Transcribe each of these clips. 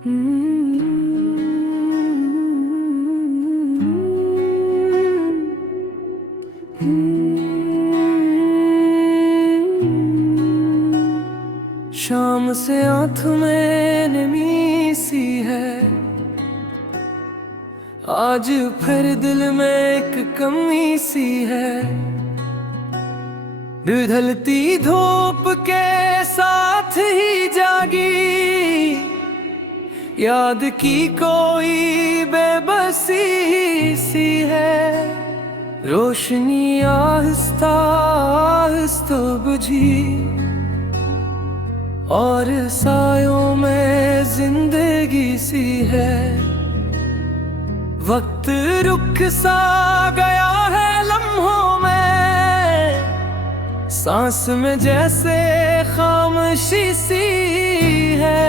शाम से आँख में नमी सी है, आज फिर दिल में एक कमी सी है। ढलती धूप के साथ ही जागी, याद की कोई बेबसी सी है। रोशनी आहिस्ता आहिस्ता बुझी और सायों में जिंदगी सी है। वक्त रुक सा गया है लम्हों में, सांस में जैसे खामोशी सी है।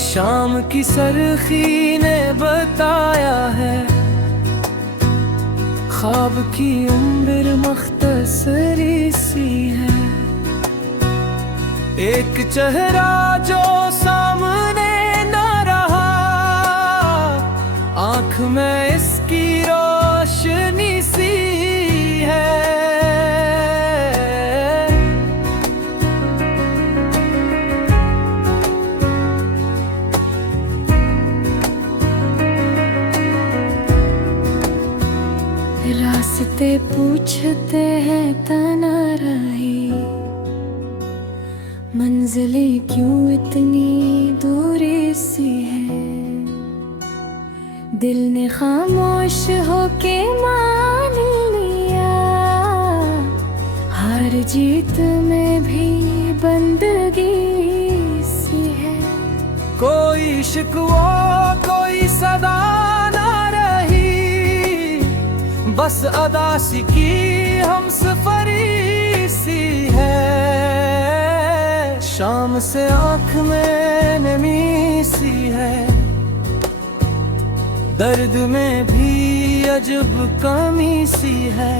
शाम की सरखी ने बताया है, ख्वाब की उम्र मख्तसरी सी है। एक चेहरा जो सामने न रहा, आँख में इसकी रोशनी सी है। रास्ते पूछते हैं तनाराही, मंजिलें क्यों इतनी दूरी सी है। दिल ने खामोश होके मान लिया, हार जीत में भी बंदगी सी है। कोई शिकवा कोई सदा ना रही, बस अदा सी की हम सफरी सी है। शाम से आँख में नमी सी है, दर्द में भी अजब कमी सी है।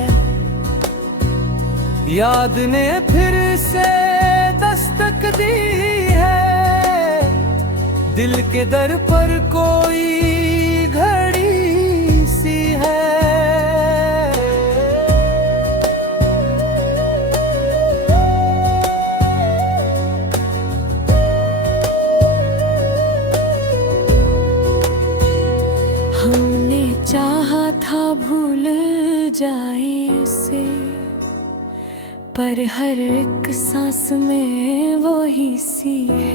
याद ने फिर से दस्तक दी है, दिल के दर पर कोई घड़ी सी है। हमने चाहा था भूल जाए से, पर हर एक सांस में वो ही सी है।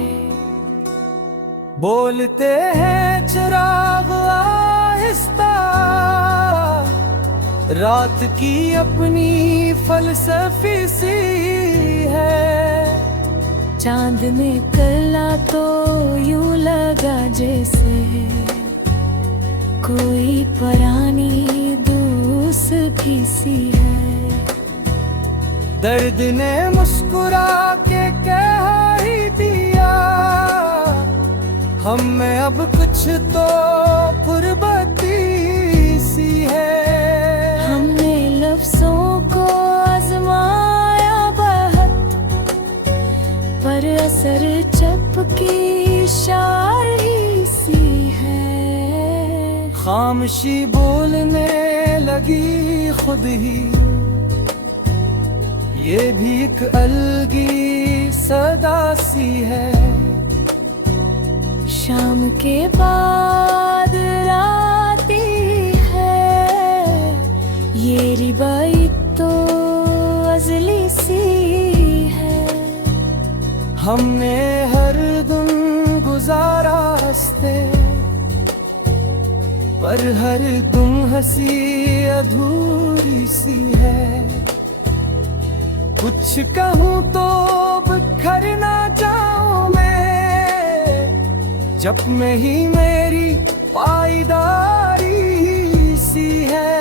बोलते हैं चिराग आहिस्ता, रात की अपनी फलसफी सी है। चांद में कला तो यूं लगा जैसे कोई परानी दोस्ती सी है। दर्द ने मुस्कुरा के कह ही दिया, हम में अब कुछ तो फुर्बती सी है। हमने लफ्जों को आजमाया बहुत, पर असर चपकी शायरी सी है। खामोशी बोलने लगी खुद ही, ये भी एक अलगी सदा सी है। शाम के बाद राती है, ये रिबाई तो अजली सी है। हमने हर दिन गुजारा हंसते, पर हर तुम हंसी अधूरी सी है। कुछ कहूँ तो बिखर ना जाऊं मैं, जब में ही मेरी पाईदारी सी है।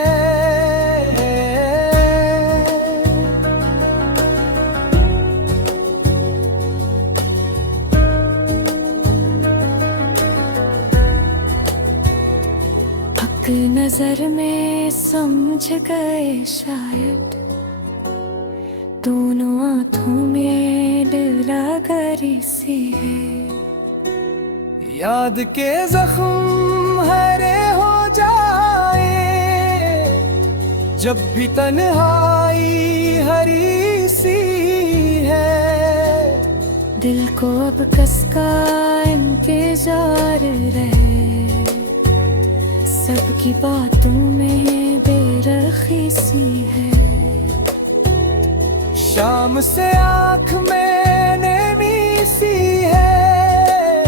एक नजर में समझ गए शायद, दोनों आंखों में डरागरी सी है। याद के जख्म हरे हो जाए, जब भी तन्हाई हरी सी है। दिल को अब कसका इंतजार रहे, सबकी बातों में बेरखी सी है। शाम से आँख में नमी सी है,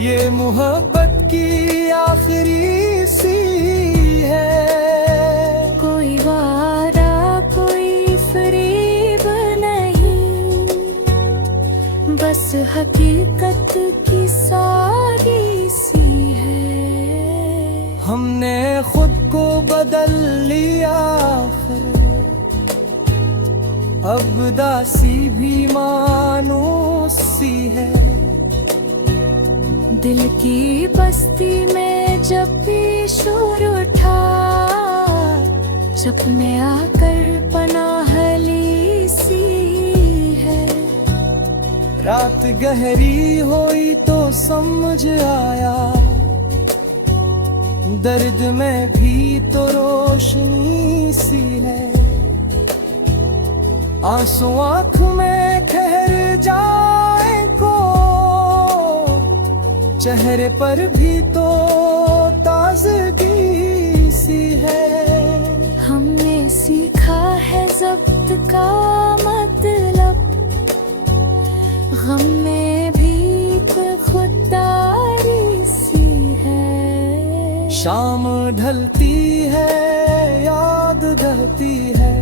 ये मोहब्बत की आखिरी सी है। कोई वारा कोई फरेब नहीं, बस हकीकत की सारी सी है। हमने खुद को बदल लिया, अब दासी भी मानो सी है। दिल की बस्ती में जब भी शोर उठा, सपने आकर पनाह ली सी है। रात गहरी हुई तो समझ आया, दर्द में भी तो रोशनी सी है। आंसू आँख में ठहर जाए को, चेहरे पर भी तो ताजगी सी है। हमने सीखा है ज़ब्त का मतलब, गम में भी खुददारी सी है। शाम ढलती है, याद रहती है,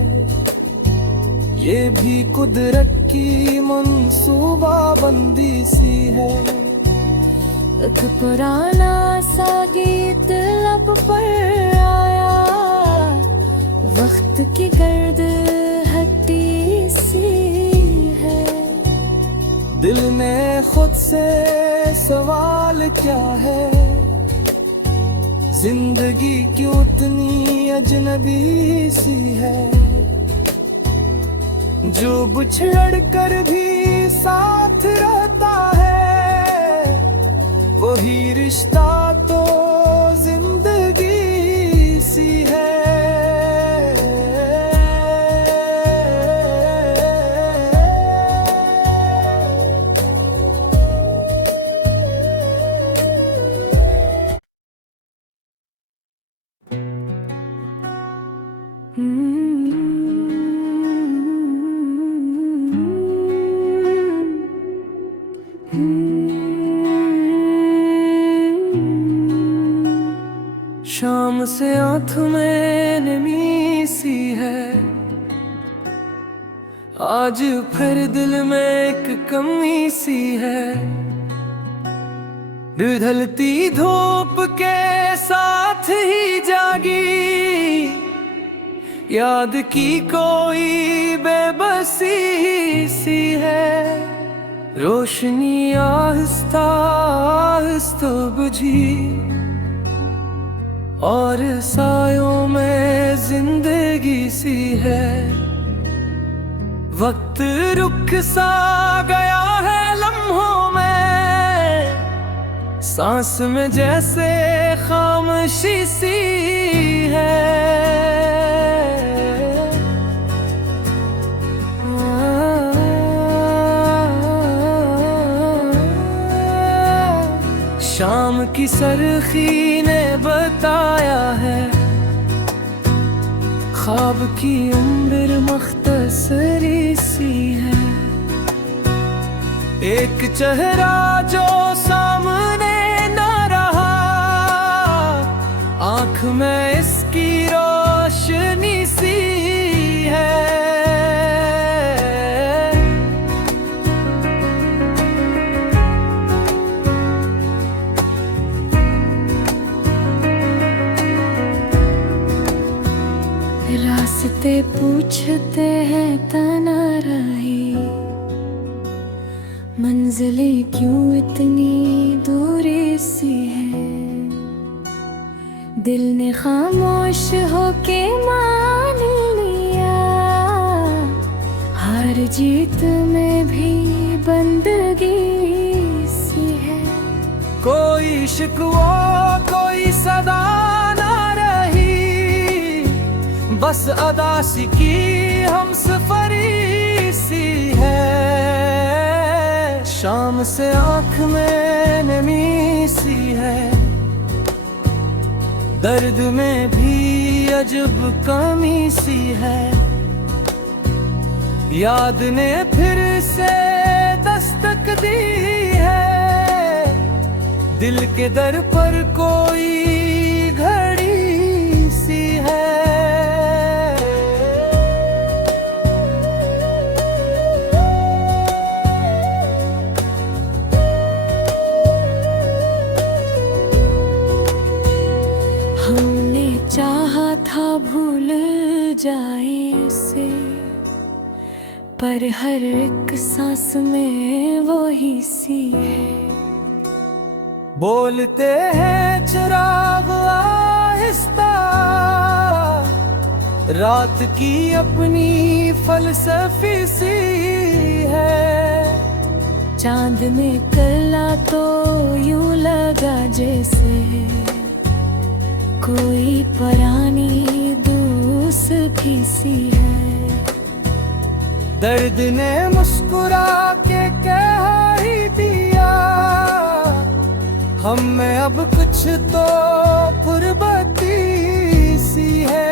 ये भी कुदरत की मंसूबा बंदी सी है। एक पुराना सा गीत लब पर आया, वक्त की गर्द हट्टी सी है। दिल ने खुद से सवाल क्या है, जिंदगी क्यों इतनी अजनबी सी है। जो बिछड़ कर भी साथ रहता है, वही रिश्ता तो जिंदगी सी है। शाम से आँख में नमी सी है, आज फिर दिल में एक कमी सी है। ढलती धूप के साथ ही जागी, याद की कोई बेबसी सी है। रोशनी आहिस्ता आहिस्ता बुझी, और सायों में जिंदगी सी है। वक्त रुक सा गया है लम्हों में, सांस में जैसे खामोशी सी है। शाम की सरखी ने बताया है, ख्वाब की उम्र मख्तसरी सी है। एक चेहरा जो सामने न रहा, आँख में इसकी रोशनी सी है। रास्ते पूछते हैं तना राही, मंजिलें क्यों इतनी दूरी सी है। दिल ने खामोश होके मान लिया, हार जीत में भी बंदगी सी है। कोई शिकवा कोई सदा ना रही, बस अदा सी की हम सफरी सी है। शाम से आँख में नमी सी है, दर्द में भी अजब कमी सी है। याद ने फिर से दस्तक दी है, दिल के दर पर कोई घड़ी सी है। हमने चाहा था भूल जाए से, पर हर एक सांस में वो ही सी है। बोलते हैं चिराग आहिस्ता, रात की अपनी फलसफी सी है। चांद निकला तो यूं लगा जैसे कोई परानी दोस्ती सी है। दर्द ने मुस्कुरा के कह ही दिया, हम में अब कुछ तो फुर्बती सी है।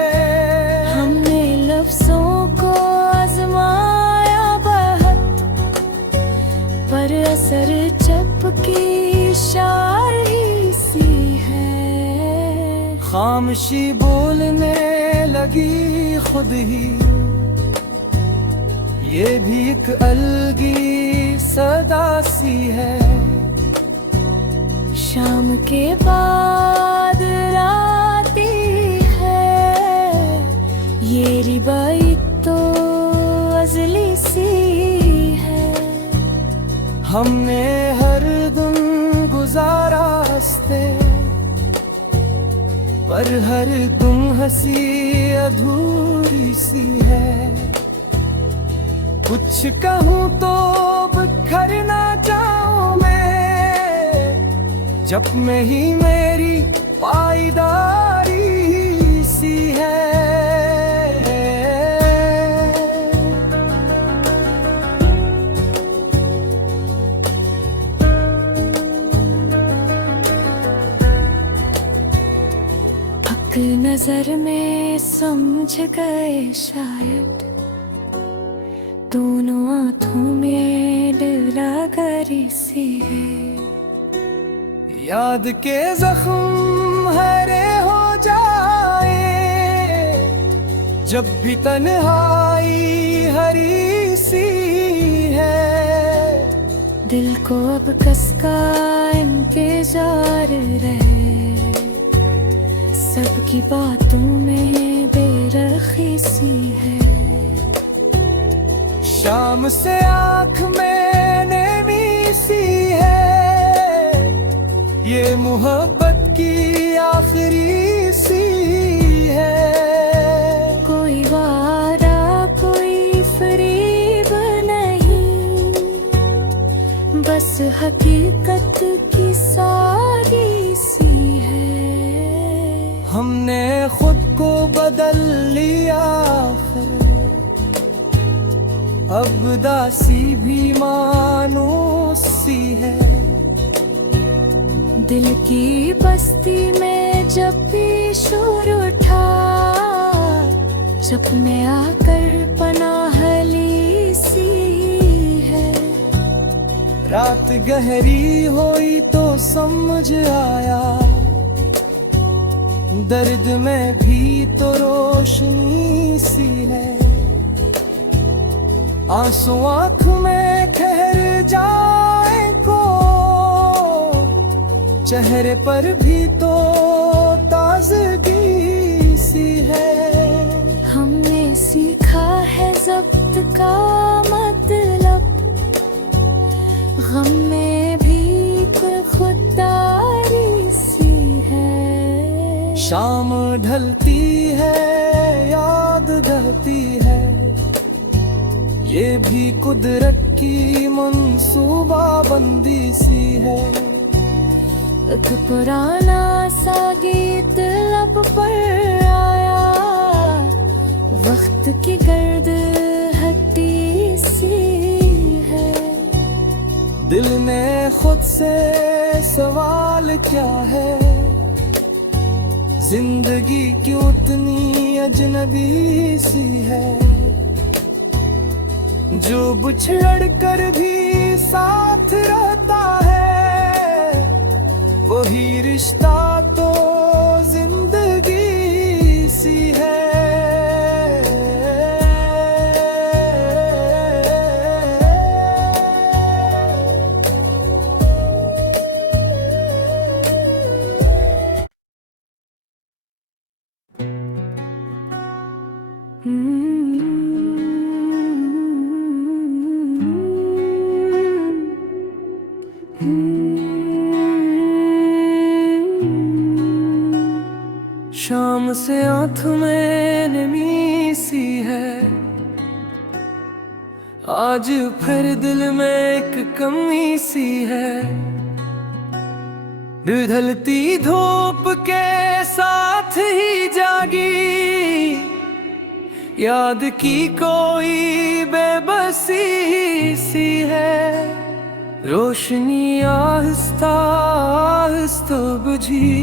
हमने लफ्जों को आजमाया बहुत, पर असर चपकी शायरी सी है। खामोशी बोलने लगी खुद ही, ये भी एक अलगी सदा सी है। शाम के बाद राती है, ये रिबाई तो अजली सी है। हमने हर दिन गुजारा हंसते, पर हर दिन हंसी अधूरी सी है। कुछ कहूँ तो बिखर ना जाऊं मैं, जब में ही मेरी पाईदारी सी है। हक नजर में समझ गए शायद, दोनों आंखों में डरागरी सी है। याद के जख्म हरे हो जाए, जब भी तन्हाई हरी सी है। दिल को अब कसका इंतजार रहे, सबकी बातों में बेरखी सी है। शाम से आँख में नमी सी है, ये मोहब्बत की आखिरी सी है। कोई वारा कोई फरीब नहीं, बस हकीकत की सारी सी है। हमने खुद को बदल लिया, अब दासी भी मानो सी है। दिल की बस्ती में जब भी शोर उठा, सपने आकर पनाह ली सी है। रात गहरी हुई तो समझ आया, दर्द में भी तो रोशनी सी है। आंसू आँख में ठहर जाए को, चेहरे पर भी तो ताजगी सी है। हमने सीखा है ज़ब्त का मतलब, गम में भी खुददारी सी है। शाम ढलती है, याद रहती है, ये भी कुदरत की मंसूबा बंदी सी है। एक पुराना सा गीत लब पर आया, वक्त की गर्द हट्टी सी है। दिल ने खुद से सवाल क्या है, जिंदगी क्यों इतनी अजनबी सी है। जो बिछड़ कर भी साथ रहता है, वही रिश्ता तो जिंदगी सी है। शाम से आंख में नमी सी है, आज फिर दिल में एक कमी सी है। ढलती धूप के साथ ही जागी, याद की कोई बेबसी सी है। रोशनी आहिस्ता आहिस्ता बुझी,